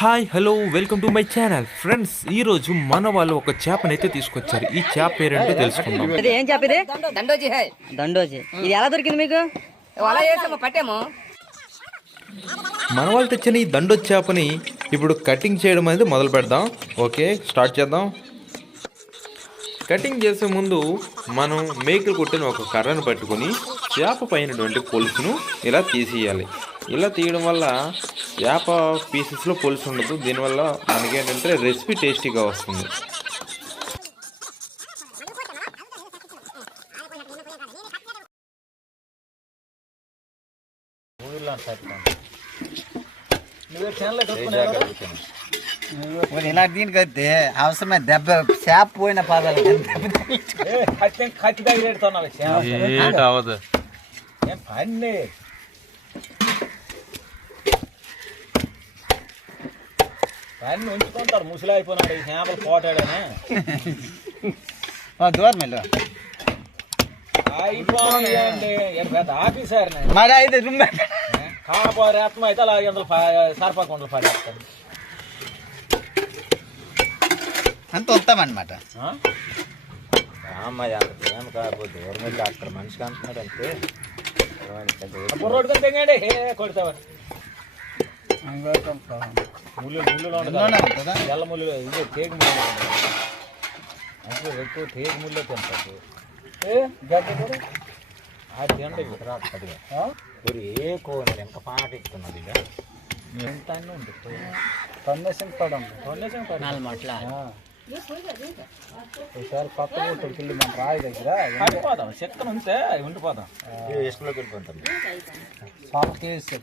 Hi hello welcome to my channel friends ఈ రోజు మన వాళ్ళు ఒక చేపని అయితే తీసుకొచ్చారు. ఈ చేప పేరేంటో తెలుసుకుందాం. ఇది ఏం చేప ఇది? దండోజీ హై. దండోజి. ఇది ఎలా దొరికింది మీకు? అలా చేసాము పట్టాము. మన వాళ్ళు తెచ్చిన ఈ దండో చేపని ఇప్పుడు కటింగ్ చేయడం అనేది మొదలు పెడదాం. ఓకే స్టార్ట్ చేద్దాం. కటింగ్ చేసే ముందు మనం మేకలు కొట్టిన ఒక కర్రను పట్టుకొని చేప పైనటువంటి పొలుసును ఇలా తీసేయాలి. ఇలా తీయడం వల్ల చేప పీసెస్లో పొలుసు ఉండదు. దీనివల్ల మనకేంటంటే రెసిపీ టేస్టీగా వస్తుంది. మరి ఇలా దీనికి వస్తే అవసరమే దెబ్బ చేప పోయిన పాదాలు అవదు ఏం పని పని ఉంచుకుంటారు. ముసలి అయిపోయినాడు ఈ చేపలు పోటాడని. దూరం వెళ్ళు. అయిపోయింది పెద్ద ఆఫీసర్ మరి అయితే రేత్మ అయితే అలా ఇందులో సర్పకుండలు అంత వస్తామన్నమాట. అమ్మాయి అంత ప్రేమ కాకపోతే ఎవరి మీద అక్కడ మనిషికి అంటున్నాడు ఏ కొడతావా? ముళ్ళు ముళ్ళు ఉంటుందా? ఎల్ల ముళ్ళు ఇదే తేగు ముళ్ళు అంటే ఎక్కువ తేగు ముళ్ళే తింటాడు ఆ తిండి ఆ? మరి ఏ కోన ఎంత పాట ఎక్కుతున్నది ఇక. ఎంత అన్నీ ఉంటుంది? తొందేశం పడం తొందేశం పడం నాలుగు మాటల? ఒకసారి పక్క ఊరికి మన రాయి దగ్గర ఉండిపోదాం చెక్కన ఉంటే ఉండిపోదాం. ఇసుకలోకి వెళ్ళిపోతాను కేసు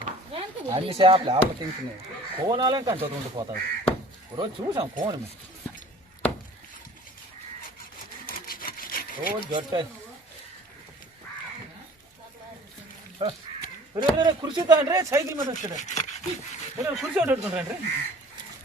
అన్ని చేపలు ఆవిడ తింటున్నాయి. కోనాలేం కానీ చదువు ఉండిపోతాం రోజు చూసాం కోని మేము రోజు జొట్టే రే రే, రే కుర్చీ తాండ్రే సైకిల్ మీద వచ్చాడు. కుర్చీ పెట్టుకుంటాండ్రే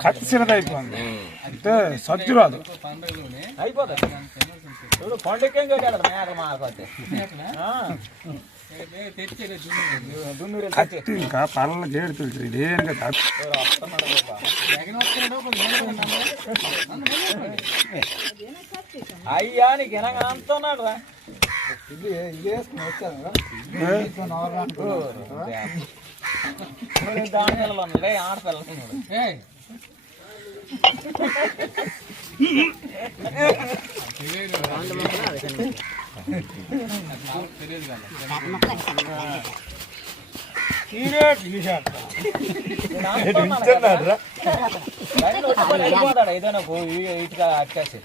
ఏంట్రా? ఖచ్చితంగా అంటే సజ్జు రాదు అయిపోతుంది కత్తి ఇంకా పళ్ళ గేడు తెలుసు ఇదేం కదా అయ్యా నీకు ఎనగా అంత ఉన్నాడు ఇది దానిలో ఉన్నదే ఆడపిల్లలు ఏదైనా ఇటుగా అట్టేసి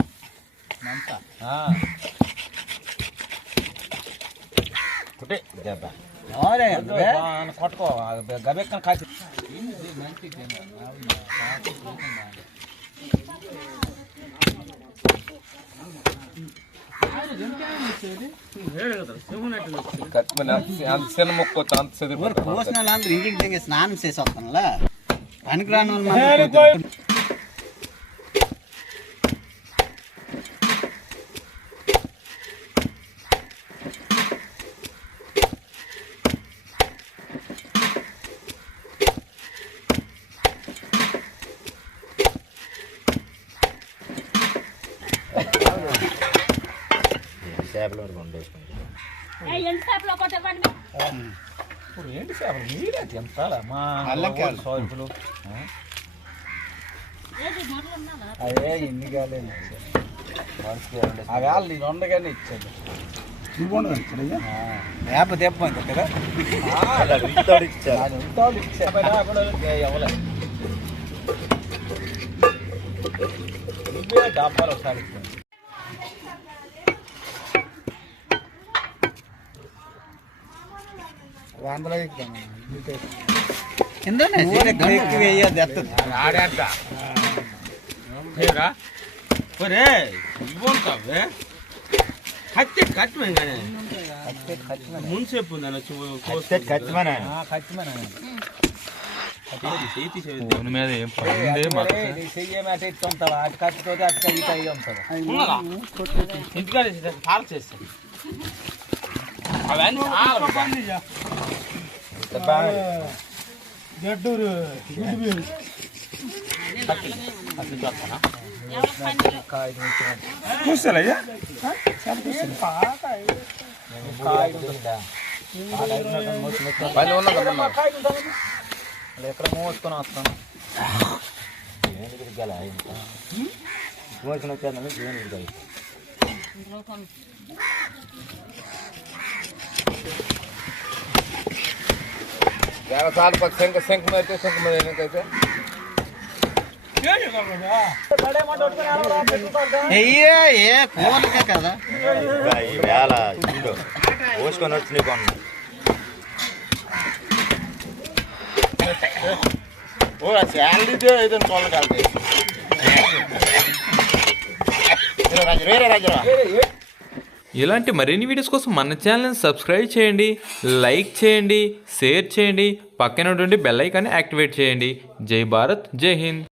దెబ్బ కొట్టుకో గబెక్కన కాచి మంచి పోసిన వాళ్ళందరూ ఇంటికి దిగి స్నానం చేసి వస్తానులా పనికిరాని వాళ్ళు చేపల వరకు వండేసుకుంటాం. ఇప్పుడు ఏంటి చేపలు? మీరే తింటారా? మా అదే ఎన్ని కాలేదు ఆ వేళ నేను ఉండగానే ఇచ్చాడు. వేప కదా. ఎవలే. నువ్వే డబ్బాలు ఒకసారి ఇచ్చాను. వందలో ఎక్కువ వేయద్దు ఎత్తదు. కత్తి కత్తి ఖచ్చితమైన ఖచ్చితమైన ఫోన్ మీద ఏం పడిందే మాకు చెయ్యి మాట ఇట్టు ఉంటావా అటు కత్తితో అటు కై ఇటు అయ్యి ఉంటుంది ఇంటికాడ పార్క్ చేస్తాను అవన్నీ గడ్డూరు చూస్తాలయ్యా ఎక్కడ మోసుకొని వస్తాను దేవుని తిరగాల ఇంత మోసిన వచ్చాను దేవుని తిరగాలి సార్ శంఖ శంఖ మీద శంఖ మీద అయితే అయ్యే ఏ కూరలకే కదా ఇంకా ఈ వేళ చూడు పోసుకొని వచ్చి నీకు అన్నా ఓ శాలరీ ఏదైనా కోళ్ళ కాదు వేరే రాజరా ఇలాంటి మరిన్ని వీడియోస్ కోసం మన ఛానల్ని సబ్స్క్రైబ్ చేయండి లైక్ చేయండి షేర్ చేయండి పక్కన ఉన్నటువంటి బెల్ ఐకాన్ని యాక్టివేట్ చేయండి జై భారత్ జై హింద్